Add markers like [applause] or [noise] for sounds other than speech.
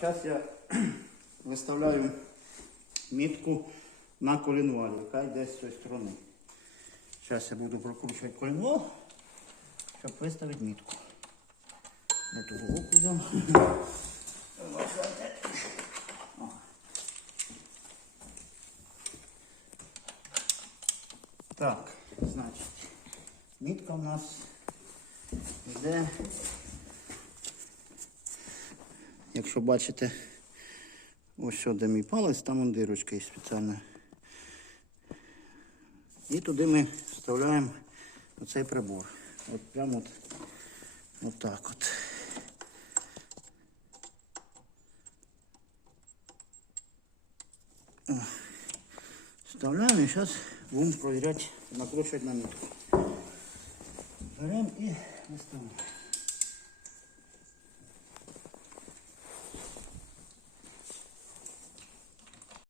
зараз я [clears throat] виставляю мітку на колінвал, яка йде з цієї сторони. Зараз я буду прокручувати колінвал, щоб виставити мітку. Я ту головку взяв. Так, значить, мітка у нас йде, якщо бачите, ось сюди мій палець, там он дирочка є спеціальна. І туди ми вставляємо оцей прибор. От прямо от, от так от. О. Вставляємо і зараз будемо провіряти, накручувати на нитку. Беремо і виставляємо.